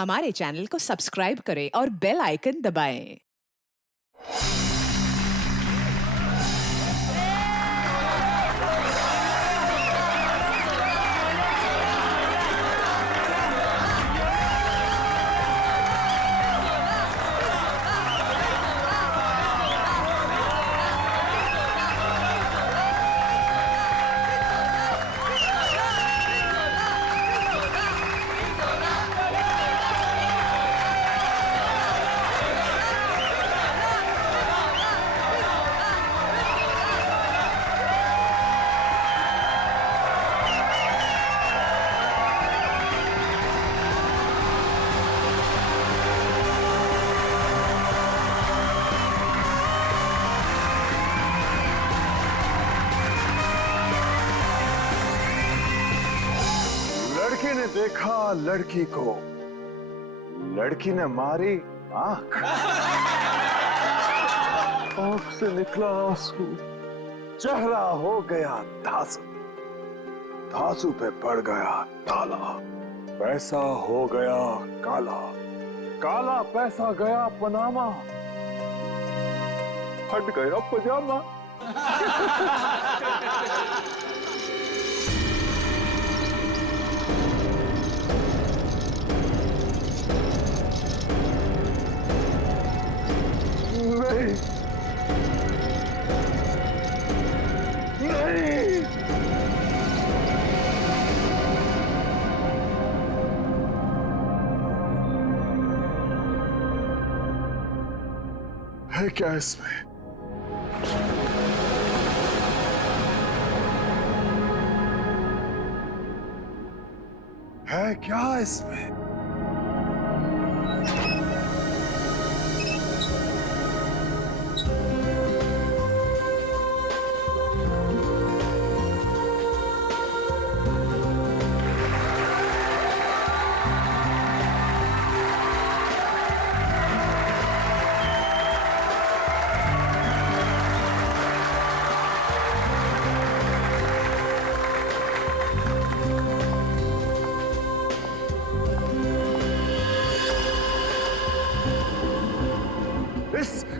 हमारे चैनल को सब्सक्राइब करें और बेल आइकन दबाएं। लड़के ने देखा लड़की को, लड़की ने मारी आंख, आंख से निकला आंसू, चेहरा हो गया धांसू, धांसू पे पड़ गया ताला, पैसा हो गया काला, काला पैसा गया पनामा, फट गया पजामा। नहीं, नहीं, है क्या इसमें? है क्या इसमें?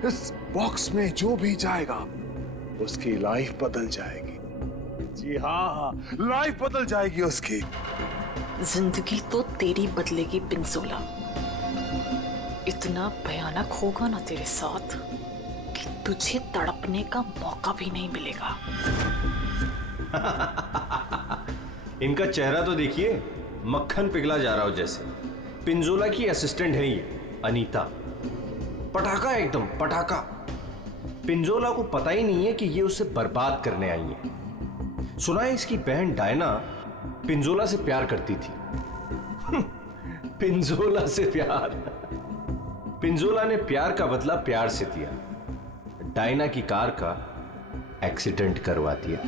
इस बॉक्स में जो भी जाएगा उसकी लाइफ बदल जाएगी। जी हाँ, लाइफ बदल जाएगी उसकी। जिंदगी तो तेरी बदलेगी पिंजोला। इतना भयानक होगा ना तेरे साथ कि तुझे तड़पने का मौका भी नहीं मिलेगा। इनका चेहरा तो देखिए, मक्खन पिघला जा रहा हो जैसे। पिंजोला की असिस्टेंट है ये अनीता, पटाखा एकदम पटाखा। पिंजोला को पता ही नहीं है कि ये उसे बर्बाद करने आई है। सुना है इसकी बहन डायना पिंजोला से प्यार करती थी। पिंजोला से प्यार। पिंजोला ने प्यार का बदला प्यार से दिया, डायना की कार का एक्सीडेंट करवा दिया।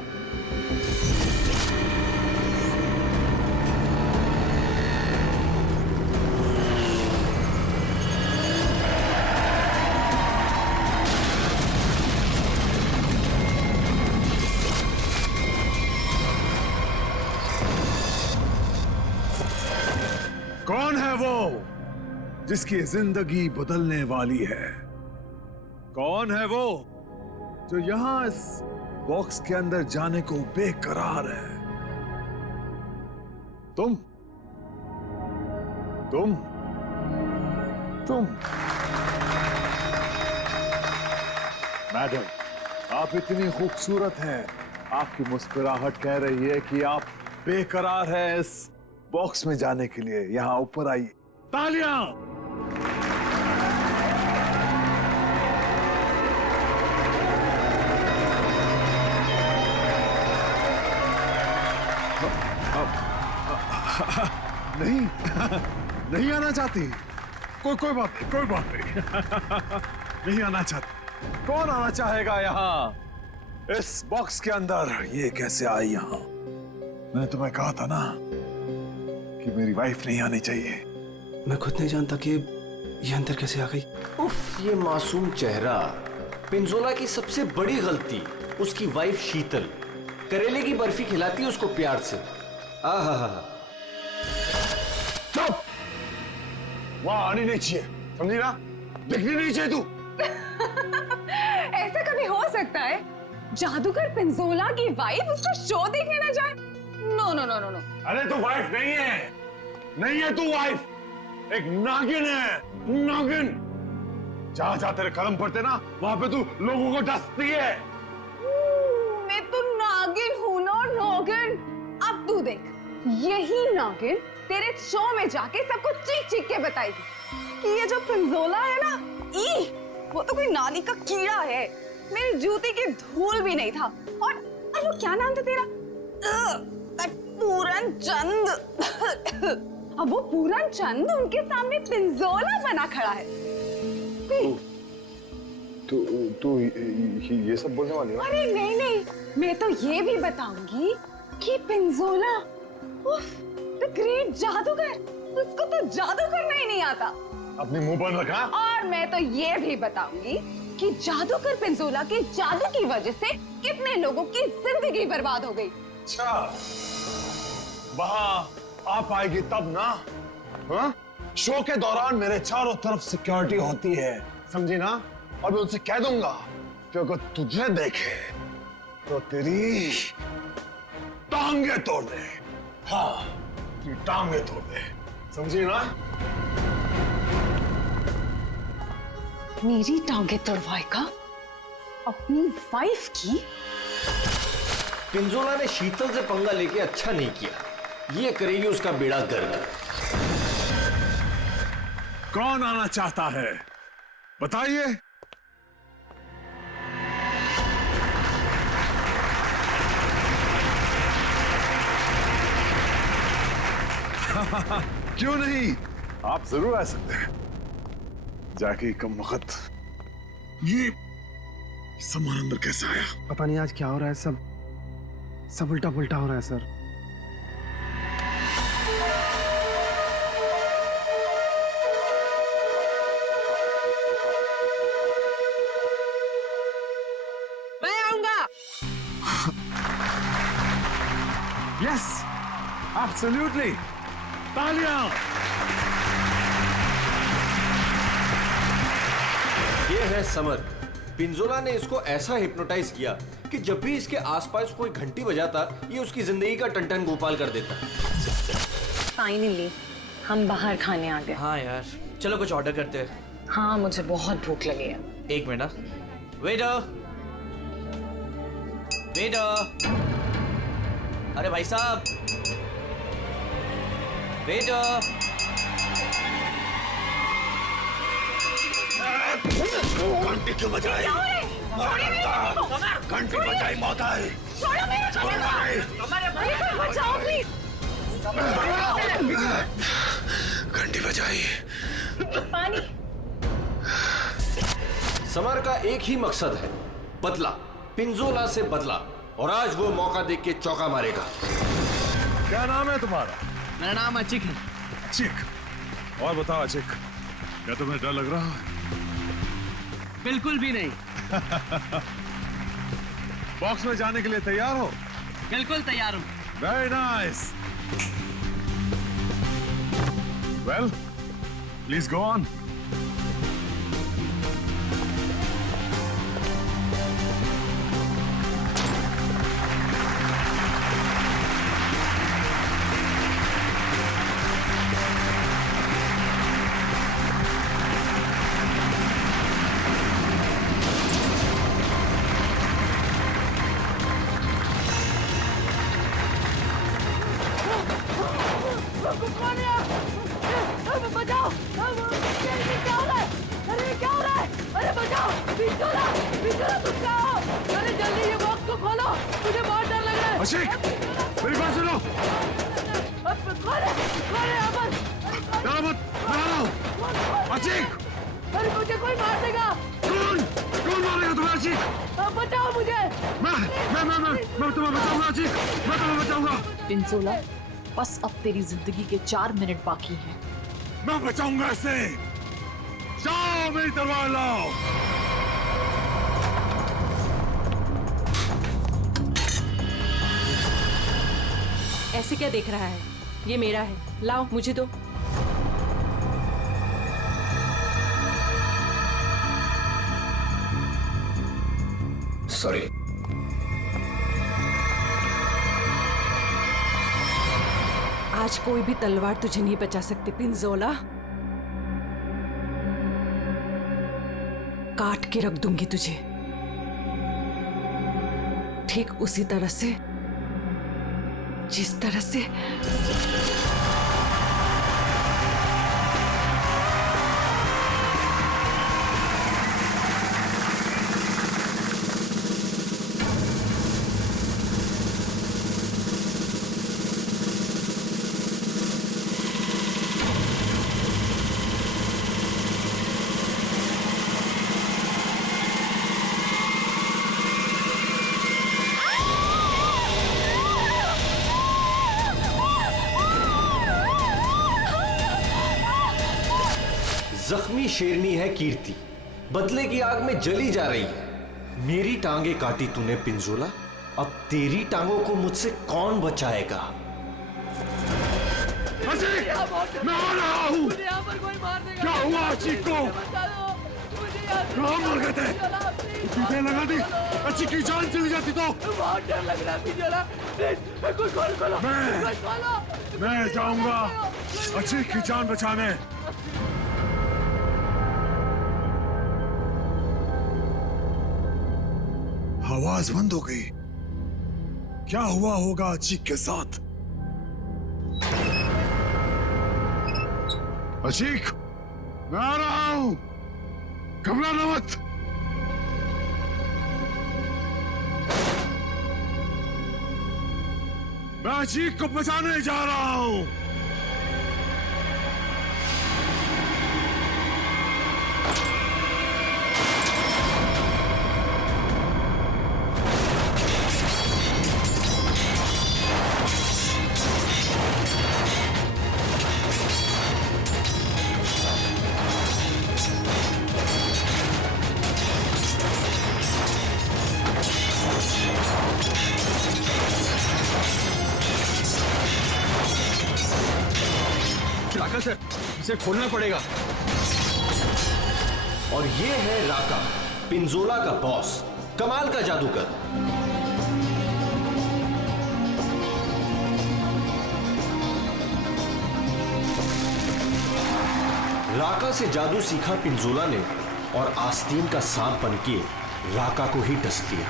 कौन है वो जिसकी जिंदगी बदलने वाली है? कौन है वो जो यहां इस बॉक्स के अंदर जाने को बेकरार है? तुम तुम तुम मैडम, आप इतनी खूबसूरत हैं। आपकी मुस्कुराहट कह रही है कि आप बेकरार हैं इस बॉक्स में जाने के लिए। यहां ऊपर आइए। तालियां! नहीं, नहीं आना चाहती। कोई बात नहीं, कोई बात नहीं। नहीं आना चाहती। कौन आना चाहेगा यहां इस बॉक्स के अंदर? ये कैसे आई यहां? मैंने तुम्हें कहा था ना कि मेरी वाइफ नहीं आनी चाहिए। मैं खुद नहीं जानता कि ये अंदर कैसे आ गई। उफ, ये मासूम चेहरा। पिंजोला की सबसे बड़ी गलती उसकी वाइफ शीतल करेले की बर्फी खिलाती है उसको प्यार से। आहा, चुप! वहां आनी नहीं चाहिए, समझी ना? दिखनी नहीं चाहिए तू। ऐसा कभी हो सकता है जादूगर पिंजोला की वाइफ उसका शो देखने ना जाए? No no no no no. अरे तू वाइफ नहीं है, नहीं है तू वाइफ, एक नागिन है, नागिन। जहां जहां तेरे कदम पड़ते ना वहां पे तू लोगों को डसती है। मैं तो नागिन हूं ना, नागिन। अब तू देख, यही नागिन तेरे शो में जाके सबको चीख चीख के बताएगी कि ये जो पिंजोला है ना, वो तो कोई नाली का कीड़ा है, मेरी जूती की धूल भी नहीं था। और वो क्या नाम था तेरा? पूरन चंद। अब वो पूरन चंद उनके सामने पिंजोला बना खड़ा है। तू ये सब बोलने वाली है? अरे नहीं नहीं, मैं तो ये भी बताऊंगी कि पिंजोला, उफ, द ग्रेट जादूगर, उसको तो जादू करना ही नहीं आता। अपनी मुंह बंद रखा। और मैं तो ये भी बताऊंगी कि जादूगर पिंजोला के जादू की वजह से कितने लोगों की जिंदगी बर्बाद हो गई। अच्छा, वहां आ पाएगी तब ना? हाँ? शो के दौरान मेरे चारों तरफ सिक्योरिटी होती है, समझी ना? और मैं उनसे कह दूंगा कि अगर तुझे देखे तो तेरी टांगे तोड़ दे। हाँ, तेरी टांगे तोड़ दे, समझी ना? मेरी टांगे तोड़वाएगा अपनी वाइफ की? पिंजोला ने शीतल से पंगा लेके अच्छा नहीं किया, ये करेगी उसका बेड़ा गर्क। कौन आना चाहता है बताइए? क्यों नहीं, आप जरूर आ सकते हैं। जाके कम वक्त ये सामान अंदर कैसे आया? पता नहीं आज क्या हो रहा है, सब उल्टा पुल्टा हो रहा है सर। मैं आऊंगा। Yes, absolutely. तालियां। ये है समर। पिंजोला ने इसको ऐसा हिप्नोटाइज किया कि जब भी इसके आसपास कोई घंटी बजाता ये उसकी जिंदगी का टन-टन गोपाल कर देता। फाइनली हम बाहर खाने आ गए। हाँ यार, चलो कुछ ऑर्डर करते हैं। हाँ, मुझे बहुत भूख लगी है। एक मिनट। वेटर, वेटर, अरे भाई साहब, वेटर। घंटी क्यों बजाई? घंटी बजाई मौत आई। बचाओ प्लीज। घंटी बजाई। पानी। समर का एक ही मकसद है, बदला, पिंजोला से बदला, और आज वो मौका देख के चौका मारेगा। क्या नाम है तुम्हारा? मेरा नाम अचिक है। अचिक। और बताओ अचिक, क्या तुम्हें डर लग रहा है? बिल्कुल भी नहीं। बॉक्स में जाने के लिए तैयार हो? बिल्कुल तैयार हूँ। Very nice. Well, please go on. बचाओ! ये क्या हो रहा है? अरे क्या हो रहा है? अरे बचाओ! पिंजोला! पिंजोला तुम क्या हो? अरे जल्दी ये बॉक्स को खोलो, मुझे बहुत डर लग रहा है। अशिक, मेरी बात सुनो। अब खोले अमन! डरो मत, मैं आ रहा हूँ। अशिक! अरे मुझे कोई मार देगा। कौन मारेगा तुम्हें अशिक? बचाओ मुझे। मैं तुम्हें बचाऊंगा अशिक, मैं तुम्हें बचाऊंगा। पिंजोला, बस अब तेरी जिंदगी के 4 मिनट बाकी हैं। मैं बचाऊंगा इसे। जाओ मेरी तलवार लाओ। ऐसे क्या देख रहा है? ये मेरा है, लाओ मुझे दो। सॉरी। आज कोई भी तलवार तुझे नहीं बचा सकती पिंजोला। काट के रख दूंगी तुझे, ठीक उसी तरह से जिस तरह से जख्मी शेरनी है कीर्ति, बदले की आग में जली जा रही है। मेरी टांगे काटी तूने पिंजोला, अब तेरी टांगों को मुझसे कौन बचाएगा? मैं आ रहा हूँ। क्या हुआ अचीक को? कहाँ मर गए थे? टूटे लगा दी, अच्छी की जान चली जाती तो। बहुत डर लग रहा है पिंजोला, प्लीज कुछ खोलो। मैं जाऊंगा अच्छी की जान बचाने। आवाज बंद हो गई। क्या हुआ होगा अचीक के साथ? अचीक, मैं आ रहा हूं, घबराना मत। मैं अचीक को बचाने जा रहा हूं। सर, इसे खोलना पड़ेगा। और ये है राका, पिंजोला का बॉस, कमाल का जादूगर। राका से जादू सीखा पिंजोला ने और आस्तीन का सांप बनके राका को ही डस दिया।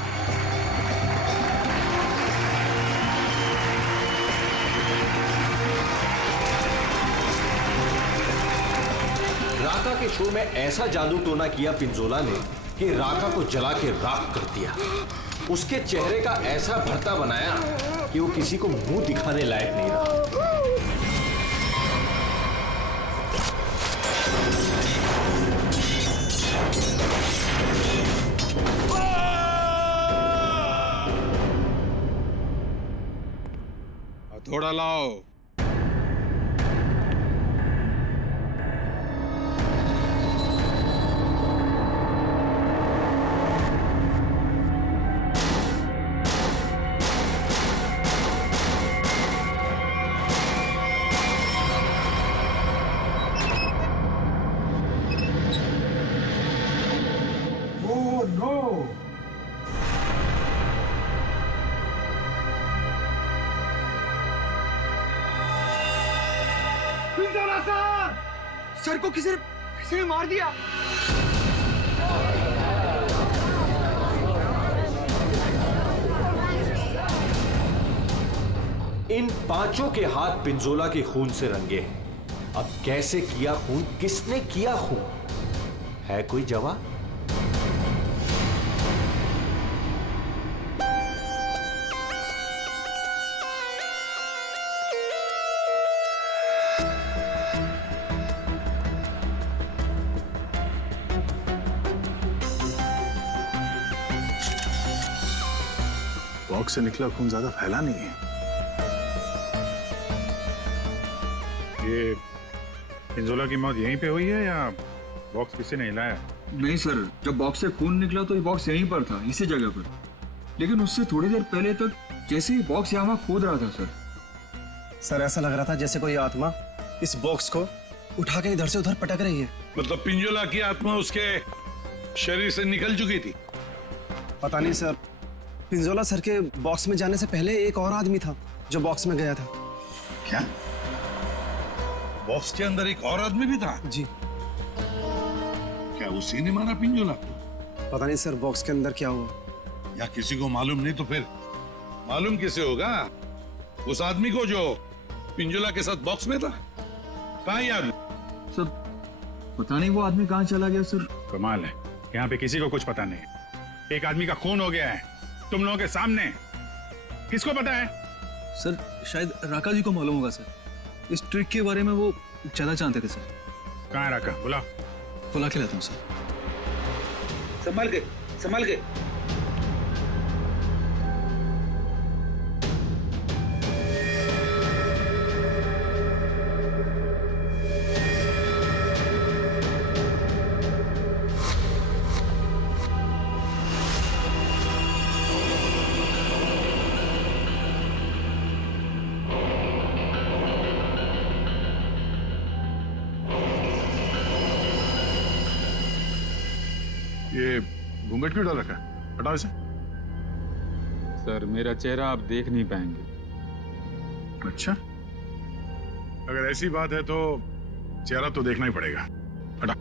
राका के शो में ऐसा जादू टोना किया पिंजोला ने कि राका को जला के राख कर दिया। उसके चेहरे का ऐसा भरता बनाया कि वो किसी को मुंह दिखाने लायक नहीं रहा। हथौड़ा लाओ। सर को किसी ने मार दिया। इन पांचों के हाथ पिंजोला के खून से रंगे हैं। अब कैसे किया खून, किसने किया खून, है कोई जवाब? बॉक्स से निकला खून ज्यादा फैला नहीं है। ये पिंजोला की मौत यहीं पे हुई है या बॉक्स किसी ने हिलाया? नहीं सर, जब बॉक्स से खून निकला तो ये बॉक्स यहीं पर था, इसी जगह पर। लेकिन उससे थोड़ी देर पहले तक जैसे ही बॉक्स यहाँ खोद रहा था सर, ऐसा लग रहा था जैसे कोई आत्मा इस बॉक्स को उठा के इधर से उधर पटक रही है। मतलब पिंजोला की आत्मा उसके शरीर से निकल चुकी थी। पता नहीं सर, पिंजोला सर के बॉक्स में जाने से पहले एक और आदमी था जो बॉक्स में गया था। क्या बॉक्स के अंदर एक और आदमी भी था? जी। क्या उसी ने मारा पिंजोला? पता नहीं सर बॉक्स के अंदर क्या हुआ। या किसी को मालूम नहीं तो फिर मालूम किसे होगा? उस आदमी को जो पिंजोला के साथ बॉक्स में था। कहाँ ये आदमी? सर पता नहीं वो आदमी कहाँ चला गया सर। कमाल है, यहाँ पे किसी को कुछ पता नहीं है। एक आदमी का खून हो गया है तुम लोगों के सामने, किसको पता है? सर शायद राका जी को मालूम होगा सर, इस ट्रिक के बारे में वो ज्यादा जानते थे सर। कहाँ है राका? बुला के लाता हूँ सर। संभाल के, संभाल के। ये घूंघट क्यों डाल रखा है? हटाओ इसे। सर मेरा चेहरा आप देख नहीं पाएंगे। अच्छा, अगर ऐसी बात है तो चेहरा तो देखना ही पड़ेगा। हटा।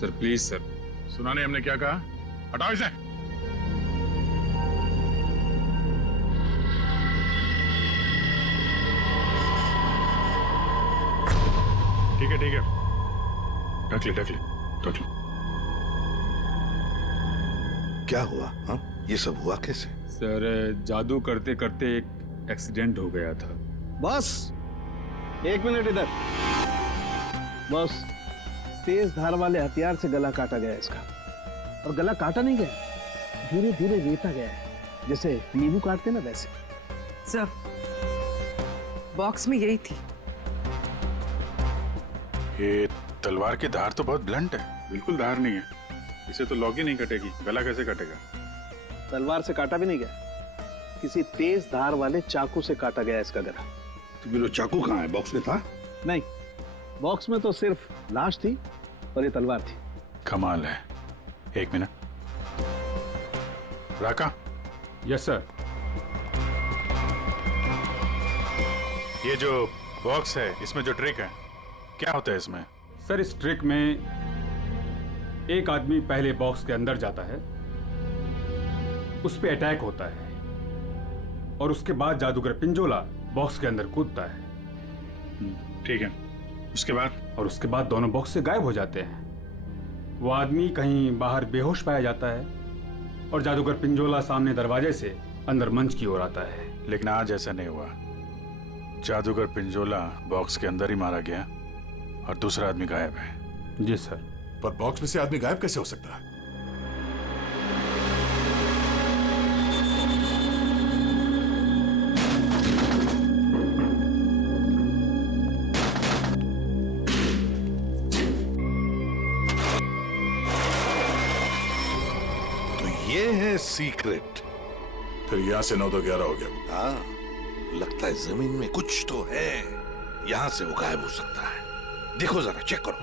Sir please sir. सुना नहीं हमने क्या कहा? हटाओ इसे। ठीक है ठीक है, ढक ले ढक ले ढक ले। क्या हुआ? हाँ, ये सब हुआ कैसे? सर जादू करते करते एक एक्सीडेंट हो गया था। बस 1 मिनट इधर। बस तेज धार वाले हथियार से गला काटा गया इसका, और गला काटा नहीं गया, धीरे धीरे रेता गया है, जैसे नींबू काटते ना वैसे। सर बॉक्स में यही थी। ये तलवार की धार तो बहुत ब्लंट है। बिल्कुल धार नहीं है, इसे तो लॉग ही नहीं कटेगी, गला कैसे कटेगा? तलवार से काटा भी नहीं गया, किसी तेज धार वाले चाकू से काटा गया इसका गला। तो फिर वो चाकू कहाँ है? बॉक्स में था? नहीं, बॉक्स में तो सिर्फ लाश थी और ये तलवार थी। कमाल है। 1 मिनट। राका। Yes sir. ये जो बॉक्स है, इसमें जो ट्रिक है, क्या होता है इसमें? सर इस ट्रिक में एक आदमी पहले बॉक्स के अंदर जाता है, उस पे अटैक होता है, और उसके बाद जादूगर पिंजोला बॉक्स के अंदर कूदता है। ठीक है, उसके बाद? और उसके बाद दोनों बॉक्स से गायब हो जाते हैं। वो आदमी कहीं बाहर बेहोश पाया जाता है, और जादूगर पिंजोला सामने दरवाजे से अंदर मंच की ओर आता है। लेकिन आज ऐसा नहीं हुआ। जादूगर पिंजोला बॉक्स के अंदर ही मारा गया और दूसरा आदमी गायब है। जी सर। पर बॉक्स में से आदमी गायब कैसे हो सकता है? तो ये है सीक्रेट। फिर यहाँ से 9 तो 11 हो गया। हाँ, लगता है जमीन में कुछ तो है, यहां से वो गायब हो सकता है। देखो जरा, चेक करो।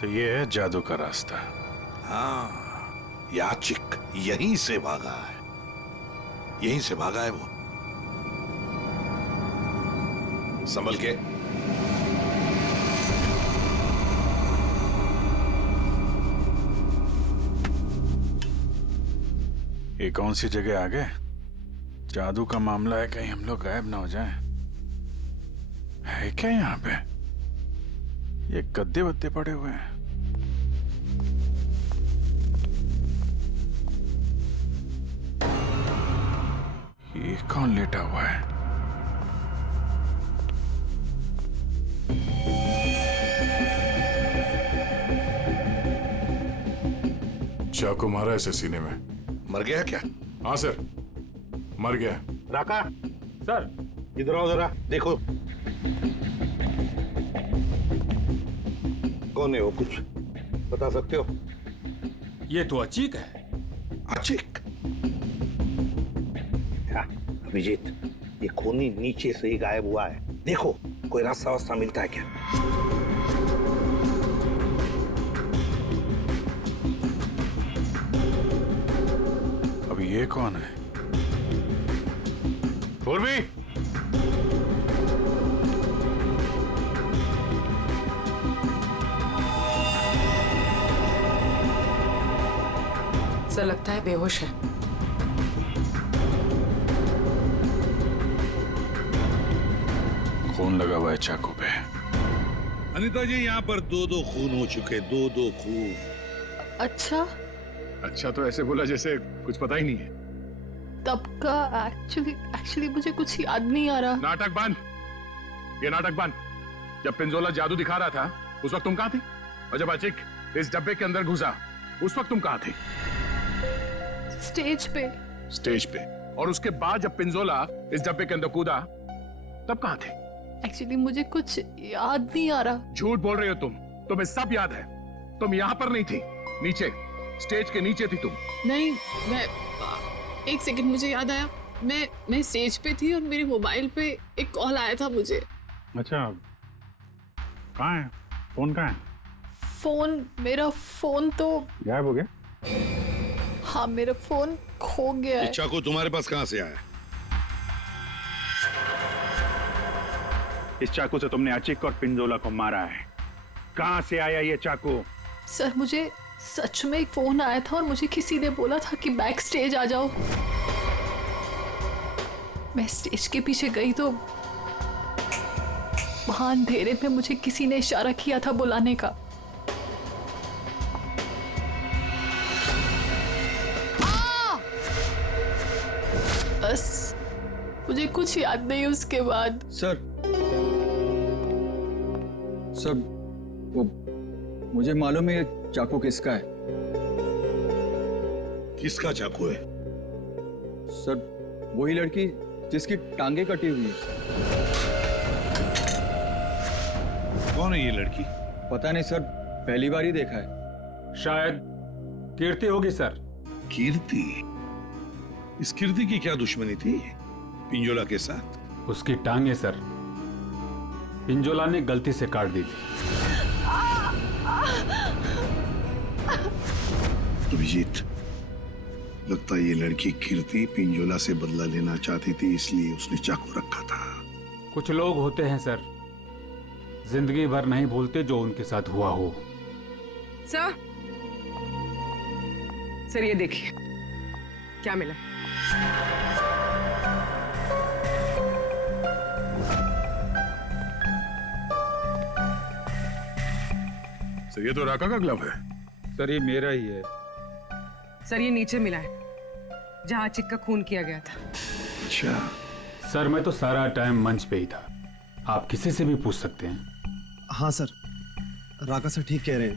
तो ये है जादू का रास्ता। हाँ, याचिक यहीं से भागा है, यहीं से भागा है वो। संभल के। ये कौन सी जगह आ गए? जादू का मामला है, कहीं हम लोग गायब ना हो जाएं। है क्या यहाँ पे? ये गद्दे वद्दे पड़े हुए हैं। ये कौन लेटा हुआ है? चाकू मारा ऐसे सीने में। मर गया क्या? हाँ सर, मर गया। राका, सर इधर आओ जरा, देखो कौन है वो, कुछ बता सकते हो? ये तो अचीक है। अचीक? विजित, ये खूनी नीचे से ही गायब हुआ है। देखो कोई रास्ता वास्ता मिलता है क्या? अब ये कौन है? पूर्वी, सर लगता है बेहोश है। खून लगा हुआ है चाकू पे। अनीता जी, यहाँ पर 2-2 खून हो चुके, 2-2 खून। अच्छा, अच्छा तो ऐसे बोला जैसे कुछ पता ही नहीं है। तब का एक्चुअली मुझे कुछ याद नहीं आ रहा। नाटक बंद, ये नाटक बंद। जब पिंजोला जादू दिखा रहा था उस वक्त तुम कहाँ थी? और जब अचिक इस डब्बे के अंदर घुसा उस वक्त तुम कहाँ थी? स्टेज पे। स्टेज पे। और उसके बाद जब पिंजोला इस डब्बे के अंदर कूदा तब कहाँ थे? एक्चुअली मुझे कुछ याद नहीं आ रहा। झूठ बोल रहे हो तुम, तुम्हें सब याद है। तुम यहाँ पर नहीं थी, नीचे स्टेज के नीचे थी तुम। नहीं, मैं एक सेकंड, मुझे याद आया। मैं स्टेज पे थी और मेरे मोबाइल पे एक कॉल आया था मुझे। अच्छा, कहाँ है फोन? कहाँ है फोन? मेरा फोन तो गायब हो गया। हाँ, मेरा फोन खो गया है। चाकू तुम्हारे पास कहाँ से आया? इस चाकू से तुमने अचिक और पिंजोला को मारा है। कहां से आया ये चाकू? सर, मुझे सच में एक फोन आया था और मुझे किसी ने बोला था कि बैक स्टेज आ जाओ। मैं स्टेज के पीछे गई तो वहां अंधेरे में मुझे किसी ने इशारा किया था बुलाने का। बस मुझे कुछ याद नहीं उसके बाद। सर वो मुझे मालूम है ये चाकू किसका है। किसका चाकू है? सर वही लड़की जिसकी टांगे कटी हुई है। कौन है ये लड़की? पता नहीं सर, पहली बार ही देखा है। शायद कीर्ति होगी सर। कीर्ति? इस कीर्ति की क्या दुश्मनी थी पिंजोला के साथ? उसकी टांगे सर पिंजोला ने गलती से काट दी थी। अभिजीत, लगता है ये लड़की कीर्ति पिंजोला से बदला लेना चाहती थी, इसलिए उसने चाकू रखा था। कुछ लोग होते हैं सर, जिंदगी भर नहीं भूलते जो उनके साथ हुआ हो। सर ये देखिए क्या मिला। सर ये तो राका का ग्लव है। सर ये मेरा ही है। सर ये नीचे मिला है जहां अचिक का खून किया गया था। अच्छा सर, मैं तो सारा टाइम मंच पे ही था, आप किसी से भी पूछ सकते हैं। हाँ सर, राका सर ठीक कह रहे हैं,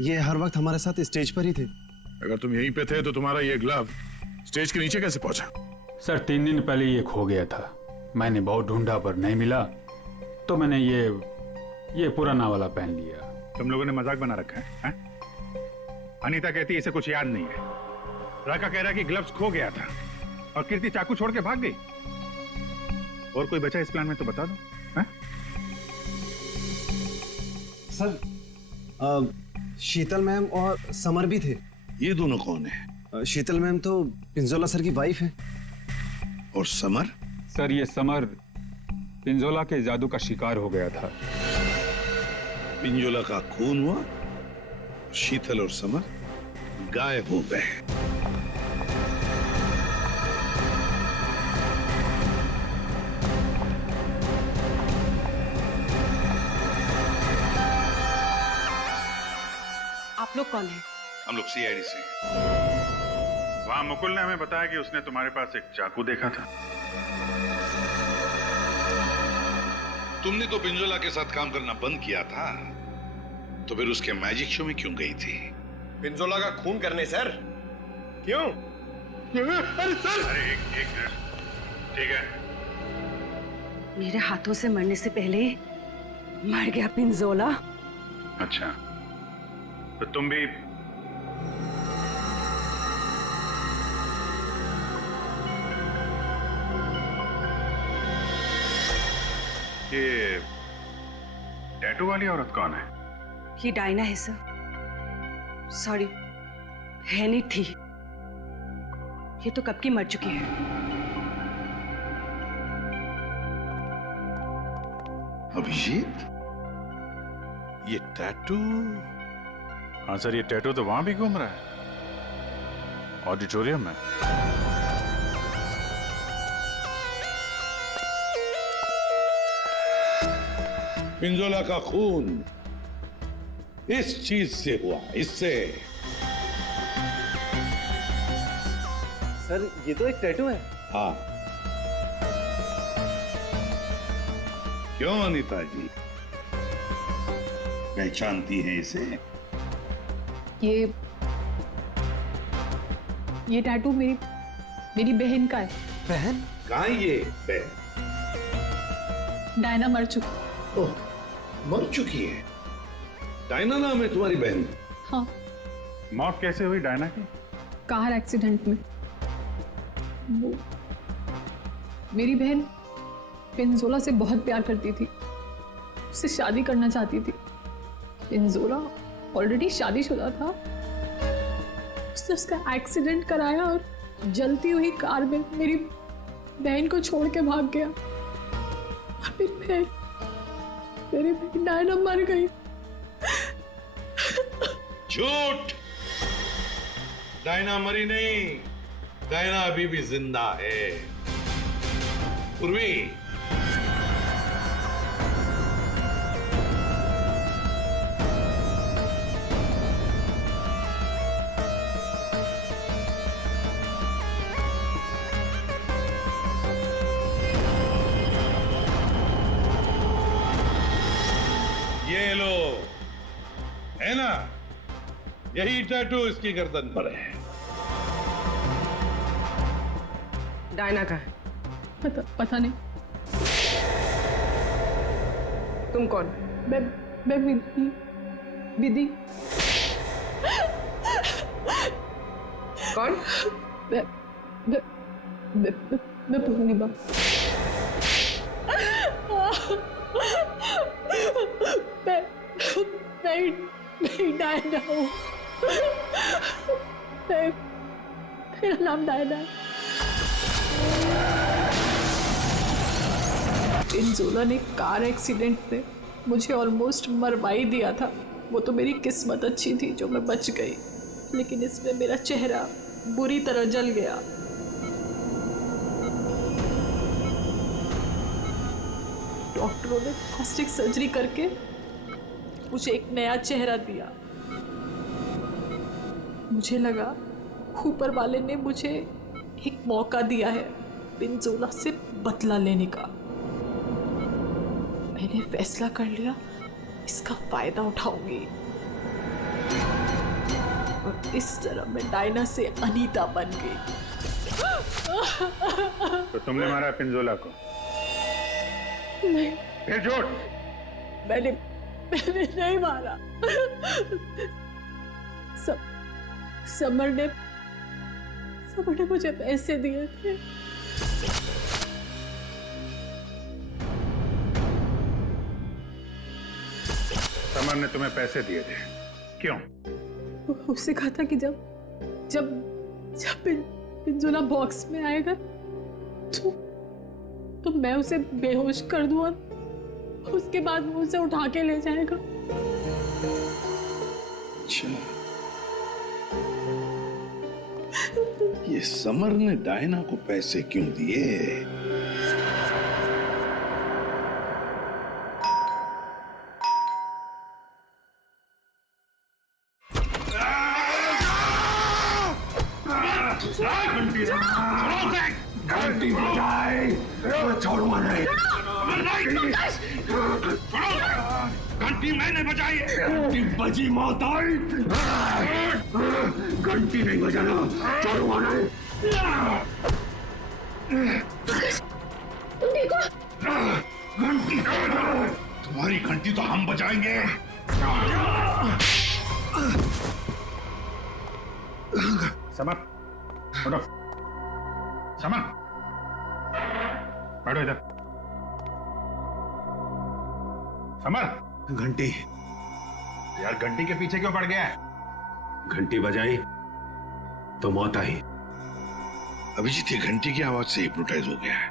ये हर वक्त हमारे साथ स्टेज पर ही थे। अगर तुम यहीं पे थे तो तुम्हारा ये ग्लव स्टेज के नीचे कैसे पहुंचा? सर 3 दिन पहले ये खो गया था, मैंने बहुत ढूंढा पर नहीं मिला, तो मैंने ये पुराना वाला पहन लिया। तुम लोगों ने मजाक बना रखा है? अनीता कहती है इसे कुछ याद नहीं है, राका कह रहा है कि ग्लव्स खो गया था और कीर्ति चाकू छोड़ के भाग गई। और कोई बचा इस प्लान में तो बता दो। है? सर शीतल मैम और समर भी थे। ये दोनों कौन है? शीतल मैम तो पिंजोला सर की वाइफ है। और समर? सर ये समर पिंजोला के जादू का शिकार हो गया था। पिंजोला का खून हुआ, शीतल और समर गायब हो गए। आप लोग कौन हैं? हम लोग सीआईडी से। वहां मुकुल ने हमें बताया कि उसने तुम्हारे पास एक चाकू देखा था। तुमने तो पिंजोला के साथ काम करना बंद किया था, तो फिर उसके मैजिक शो में क्यों गई थी? पिंजोला का खून करने सर। क्यों? अरे सर! अरे एक ठीक है। मेरे हाथों से मरने से पहले मर गया पिंजोला। अच्छा, तो तुम भी ये टैटू वाली औरत कौन है? ये डायना है सर। सॉरी, है नहीं थी। ये तो कब की मर चुकी है। अभिजीत, ये टैटू? हाँ सर, ये टैटू तो वहां भी घूम रहा है, ऑडिटोरियम में। पिंजोला का खून इस चीज से हुआ, इससे। सर, ये तो एक टैटू है। हाँ। क्यों अनीता जी, पहचानती हैं इसे? ये टैटू मेरी बहन का है। बहन? कहाँ ये बहन? डायना मर चुकी। ओह, मर चुकी है? डायना नाम है तुम्हारी बहन? हाँ। मौत कैसे हुई डायना की? कार एक्सीडेंट में। वो मेरी बहन पिंजोला से बहुत प्यार करती थी, उससे शादी करना चाहती थी। पिंजोला ऑलरेडी शादीशुदा था। उसने उसका एक्सीडेंट कराया और जलती हुई कार में मेरी बहन को छोड़ के भाग गया। और मेरी बहन डायना मर गई। झूठ! डायना मरी नहीं, डायना अभी भी जिंदा है। पूर्वी, ये लो, है ना? यही टैटू इसकी गर्दन पर है। डायना का है। पता नहीं। तुम कौन? मैं विधि। कौन? मैं पूर्णिमा। मैं डायना हूँ। मेरा नाम डायना है। पिंजोला ने कार एक्सीडेंट में मुझे ऑलमोस्ट मरवा ही दिया था। वो तो मेरी किस्मत अच्छी थी जो मैं बच गई, लेकिन इसमें मेरा चेहरा बुरी तरह जल गया। डॉक्टरों ने प्लास्टिक सर्जरी करके मुझे एक नया चेहरा दिया। मुझे लगा ऊपर वाले ने मुझे एक मौका दिया है पिंजोला से बदला लेने का। मैंने फैसला कर लिया, इसका फायदा उठाऊंगी और इस तरह मैं डायना से अनीता बन गई। तो तुमने मारा पिंजोला को? नहीं। फिर झूठ। मैंने नहीं मारा। समर ने मुझे पैसे दिए थे। समर ने तुम्हें पैसे दिए थे? क्यों? उससे कहा था कि जब पिंजोला बॉक्स में आएगा तो मैं उसे बेहोश कर दूं और उसके बाद वो उसे उठा के ले जाएगा। अच्छा, ये समर ने डायना को पैसे क्यों दिए? घंटी बजाए, छोड़ूंगा नहीं। घंटी मैंने बजाई, घंटी बजी मौत आई। घंटी नहीं बजाना, छोड़ूंगा नहीं। घंटी, तुम्हारी घंटी तो हम बजाएंगे। समर, उठो। समर, बैठो इधर। अमर, घंटी। यार घंटी के पीछे क्यों पड़ गया है? घंटी बजाई तो मौत आई। अभिजीत ये घंटी की आवाज से हिप्नोटाइज हो गया है।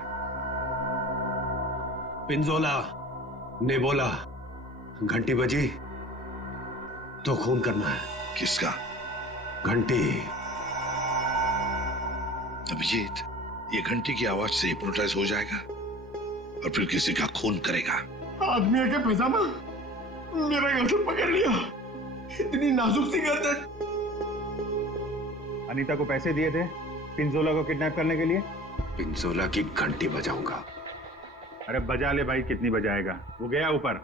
पिंजोला ने बोला घंटी बजी तो खून करना है। किसका? घंटी। अभिजीत ये घंटी की आवाज से हिप्नोटाइज हो जाएगा और फिर किसी का खून करेगा। आदमी है क्या पैजामा? मेरा गर्दन पकड़ लिया, इतनी नाजुक सी गर्दन। अनीता को पैसे दिए थे पिंजोला को किडनैप करने के लिए? पिंजोला की घंटी बजाऊंगा। अरे बजा ले भाई, कितनी बजाएगा? वो गया ऊपर।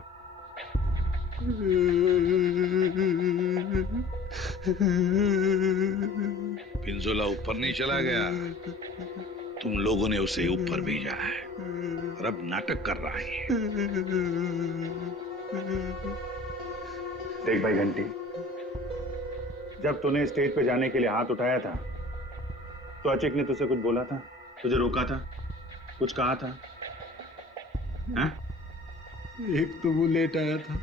पिंजोला ऊपर नहीं चला गया, तुम लोगों ने उसे ऊपर भेजा है और अब नाटक कर रहा है। देख भाई घंटी, जब तूने स्टेज पे जाने के लिए हाथ उठाया था तो अचिक ने तुझसे कुछ बोला था? तुझे रोका था? कुछ कहा था? हाँ? एक तो वो लेट आया था,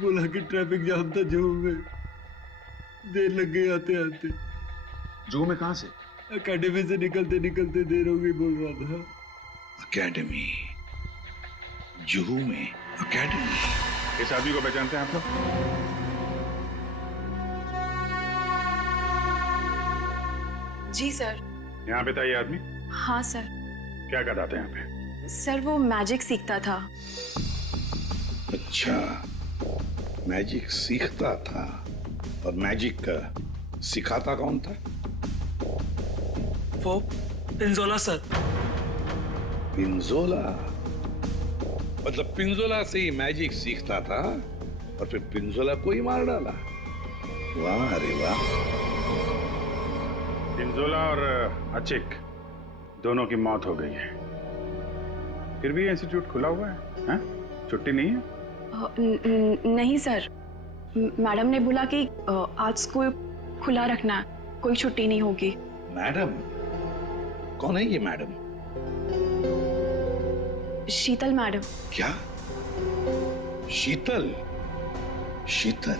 बोला कि ट्रैफिक जाम था जू में, देर लग गई आते आते। जू में कहां से? अकेडमी से निकलते निकलते देर हो गई बोल रहा था। अकेडमी? जुहू में अकेडमी? इस आदमी को पहचानते हैं आप लोग? जी सर। यहाँ पे था ये आदमी? हाँ सर। क्या करता था यहाँ पे? सर वो मैजिक सीखता था। अच्छा, मैजिक सीखता था। और मैजिक सिखाता कौन था? वो पिंजोला सर। पिंजोला? मतलब पिंजोला से ही मैजिक सीखता था और फिर पिंजोला को ही मार डाला। वाह रे वाह। पिंजोला और अचिक दोनों की मौत हो गई है, फिर भी इंस्टीट्यूट खुला हुआ है, हाँ? छुट्टी नहीं है? नहीं सर, मैडम ने बोला कि आज स्कूल खुला रखना है, कोई छुट्टी नहीं होगी। मैडम? कौन है ये मैडम? शीतल मैडम। क्या? शीतल? शीतल?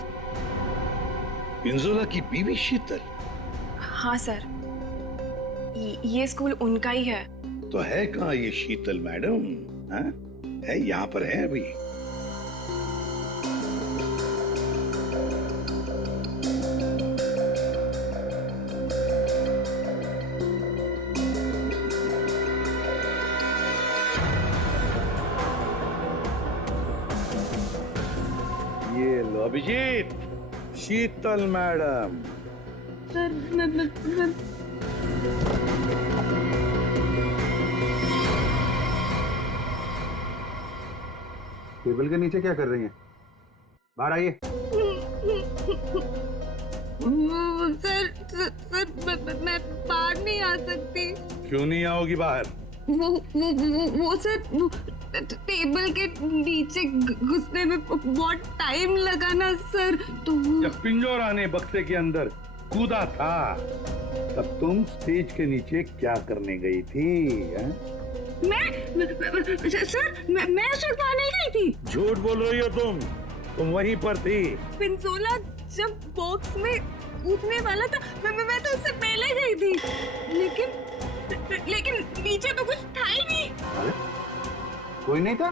पिंजोला की बीवी शीतल? हाँ सर, ये स्कूल उनका ही है। तो है कहाँ ये शीतल मैडम? हाँ? है यहाँ पर है अभी? ये लो अभिजीत, शीतल मैडम। टेबल के नीचे क्या कर रही हैं? बाहर आइए। सर मैं बाहर नहीं आ सकती। क्यों नहीं आओगी बाहर? वो सर टेबल के नीचे घुसने में बहुत टाइम लगा ना सर, तो जब पिंजोरा ने बक्से के अंदर कूदा था तब तुम स्टेज के नीचे क्या करने गई थी? मैं उस वक्त वहाँ नहीं गई थी। झूठ बोल रही हो तुम वहीं पर थी। पिंजोला जब बॉक्स में कूदने वाला था मैं तो उससे पहले गई थी, लेकिन नीचे तो कुछ था ही नहीं। अरे कोई नहीं था?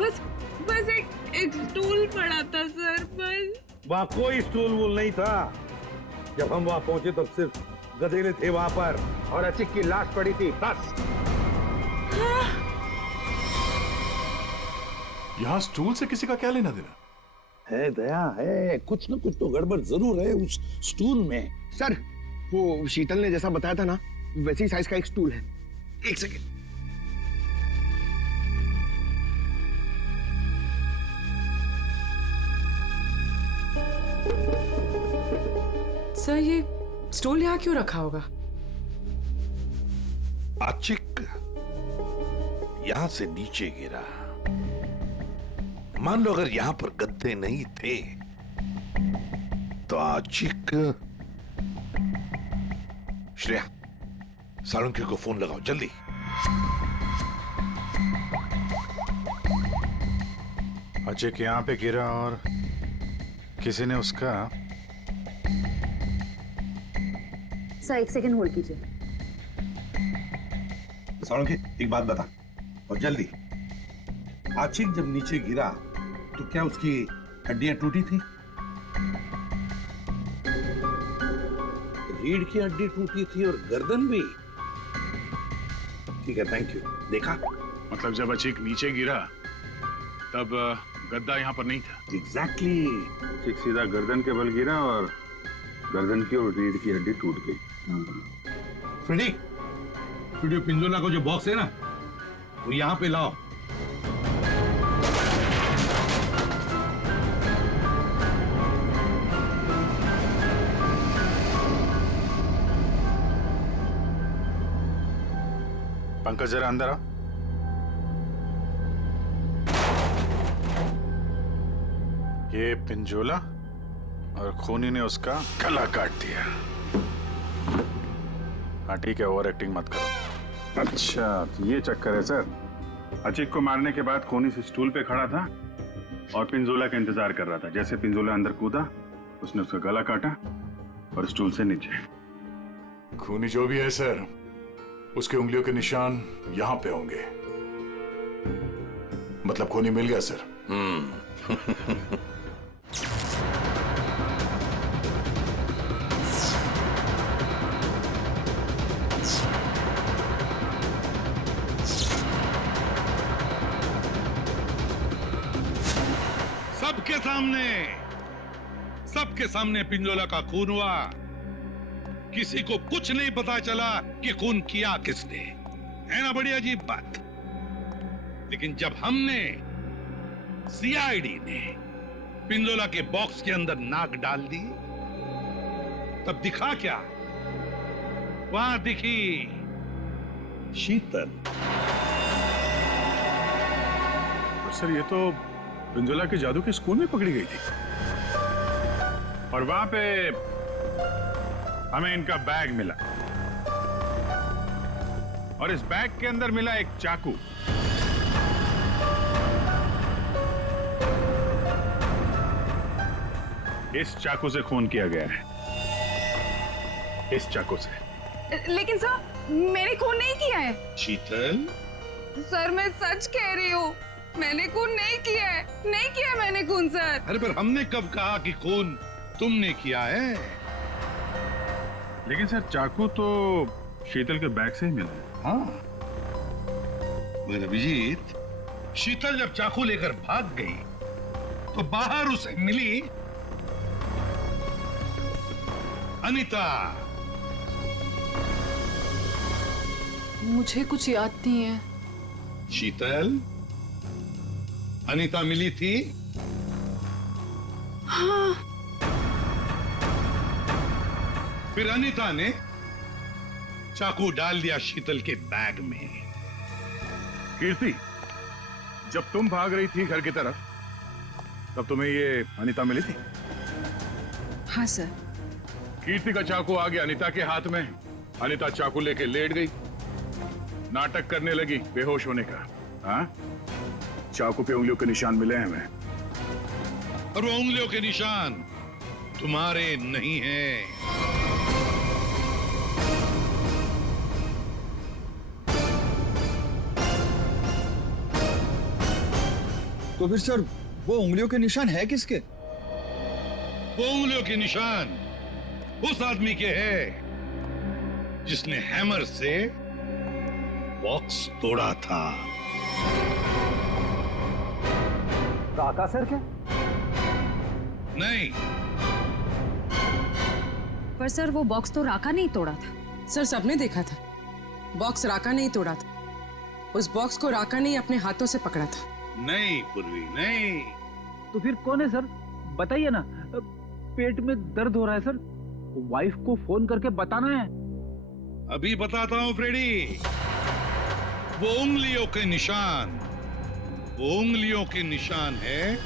बस एक स्टूल पड़ा था सर, बस। वहाँ कोई स्टूल वूल नहीं था। जब हम वहाँ पहुंचे तब सिर्फ गधेले थे वहाँ पर और अचिक की लाश पड़ी थी, बस। यहाँ स्टूल से किसी का क्या लेना देना? है दया है, कुछ न कुछ तो गड़बड़ जरूर है उस स्टूल में। सर वो शीतल ने जैसा बताया था ना, वैसी साइज का एक स्टूल है। एक सेकेंड। सर ये स्टूल यहाँ क्यों रखा होगा? अचिक यहां से नीचे गिरा। मान लो अगर यहां पर गद्दे नहीं थे तो अचिक। श्रेया, साळुंखे को फोन लगाओ जल्दी। अजय यहाँ पे गिरा और किसी ने उसका। सर 1 सेकंड होल्ड कीजिए। सोलंकी एक बात बता और जल्दी। आशिक जब नीचे गिरा तो क्या उसकी हड्डियां टूटी थी? रीढ़ की हड्डी टूटी थी और गर्दन भी। ठीक है, थैंक यू। देखा? मतलब जब अचिक नीचे गिरा तब गद्दा यहाँ पर नहीं था। एग्जैक्टली। ठीक सीधा गर्दन के बल गिरा और गर्दन की और रीढ़ की हड्डी टूट गई। फ्रेडी, वीडियो पिंजोला को जो बॉक्स है ना, वो यहाँ पे लाओ। पंकज जरा अंदर आओ। ये पिंजोला और खूनी ने उसका गला काट दिया। हाँ ठीक है, ओवर एक्टिंग मत करो। अच्छा तो ये चक्कर है सर। अचिक को मारने के बाद खूनी से स्टूल पे खड़ा था और पिंजोला का इंतजार कर रहा था। जैसे पिंजोला अंदर कूदा, उसने उसका गला काटा और स्टूल से नीचे। खूनी जो भी है सर, उसके उंगलियों के निशान यहाँ पे होंगे। मतलब खूनी मिल गया सर। सबके सामने पिंजोला का खून हुआ। किसी को कुछ नहीं पता चला कि खून किया किसने। है ना बड़ी अजीब बात। लेकिन जब हमने सीआईडी ने पिंजोला के बॉक्स के अंदर नाक डाल दी, तब दिखा क्या? वहां दिखी शीतल। सर ये तो पिंजोला के जादू के स्कूल में पकड़ी गई थी। और वहां पे हमें इनका बैग मिला और इस बैग के अंदर मिला एक चाकू। इस चाकू से खून किया गया है। इस चाकू से। लेकिन सर मैंने खून नहीं किया है। शीतल, सर मैं सच कह रही हूँ, मैंने खून नहीं किया है। नहीं किया मैंने खून सर। अरे पर हमने कब कहा कि खून तुमने किया है? लेकिन सर चाकू तो शीतल के बैग से ही मिला है। हाँ मगर अभिजीत, शीतल जब चाकू लेकर भाग गई तो बाहर उसे मिली अनीता। मुझे कुछ याद नहीं है। शीतल, अनीता मिली थी? हाँ। फिर अनीता ने चाकू डाल दिया शीतल के बैग में। कीर्ति, जब तुम भाग रही थी घर की तरफ, तब तुम्हें ये अनीता मिली थी? हाँ सर। कीर्ति का चाकू आ गया अनीता के हाथ में। अनीता चाकू लेके लेट गई, नाटक करने लगी बेहोश होने का। हाँ, चाकू पे उंगलियों के निशान मिले हैं हमें। और वो उंगलियों के निशान तुम्हारे नहीं हैं। तो फिर सर वो उंगलियों के निशान है किसके? वो उंगलियों के निशान उस आदमी के हैं जिसने हैमर से बॉक्स तोड़ा था। राका सर क्या? नहीं। पर सर वो बॉक्स तो राका नहीं तोड़ा था। सर सबने देखा था, बॉक्स राका नहीं तोड़ा था। उस बॉक्स को राका ने अपने हाथों से पकड़ा था। नहीं पूर्वी, नहीं। तो फिर कौन है सर? बताइए ना। पेट में दर्द हो रहा है सर, वाइफ को फोन करके बताना है। अभी बताता हूं फ्रेडी। वो उंगलियों के निशान, वो उंगलियों के निशान है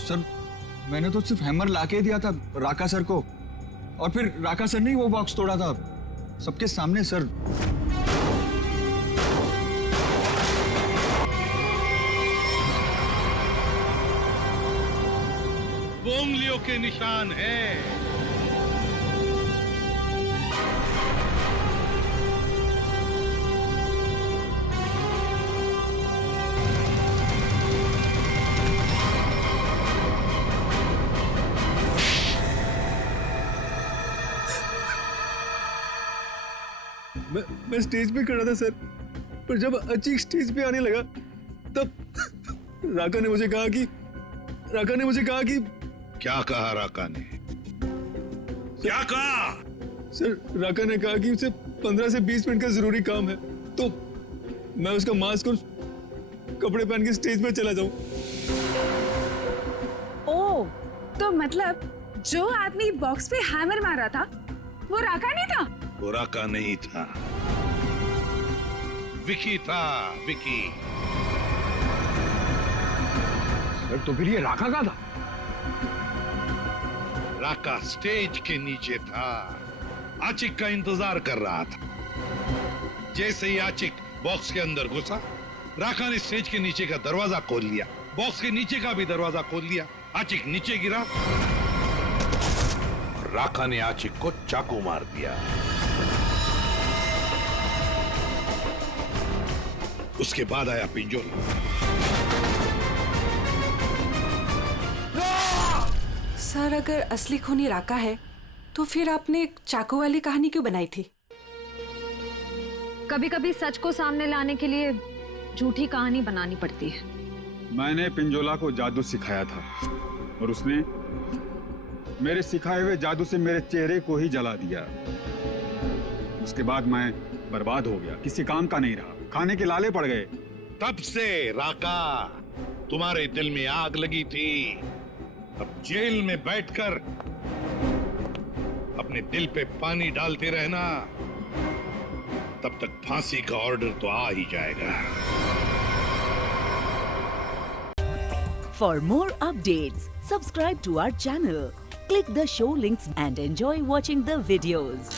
सर। मैंने तो सिर्फ हैमर लाके दिया था राका सर को, और फिर राका सर ने ही वो बॉक्स तोड़ा था सबके सामने सर। उंगलियों के निशान हैं। मैं स्टेज पे खड़ा था सर, पर जब अचीक स्टेज पे आने लगा तब राका ने मुझे कहा कि क्या कहा राका ने? क्या कहा? सर राका ने कहा कि उसे 15 से 20 मिनट का जरूरी काम है, तो मैं उसका मास्क और कपड़े पहन के स्टेज पे चला जाऊं। ओ, तो मतलब जो आदमी बॉक्स पे हैमर मार रहा था वो राका नहीं था? वो राका नहीं था, विकी था, विकी। सर तो फिर ये राका का था? राका स्टेज के नीचे था, आचिक का इंतजार कर रहा था। जैसे ही आचिक बॉक्स के अंदर घुसा, राका ने स्टेज के नीचे का दरवाजा खोल लिया, बॉक्स के नीचे का भी दरवाजा खोल लिया। आचिक नीचे गिरा, राका ने आचिक को चाकू मार दिया। उसके बाद आया पिंजोला। सर अगर असली खूनी राका है तो फिर आपने चाकू वाली कहानी क्यों बनाई थी? कभी कभी सच को सामने लाने के लिए झूठी कहानी बनानी पड़ती है। मैंने पिंजोला को जादू सिखाया था और उसने मेरे सिखाए हुए जादू से मेरे चेहरे को ही जला दिया। उसके बाद मैं बर्बाद हो गया, किसी काम का नहीं रहा, खाने के लाले पड़ गए। तब से राका तुम्हारे दिल में आग लगी थी। अब जेल में बैठकर अपने दिल पे पानी डालते रहना, तब तक फांसी का ऑर्डर तो आ ही जाएगा। For more updates, subscribe to our channel, click the show links and enjoy watching the videos.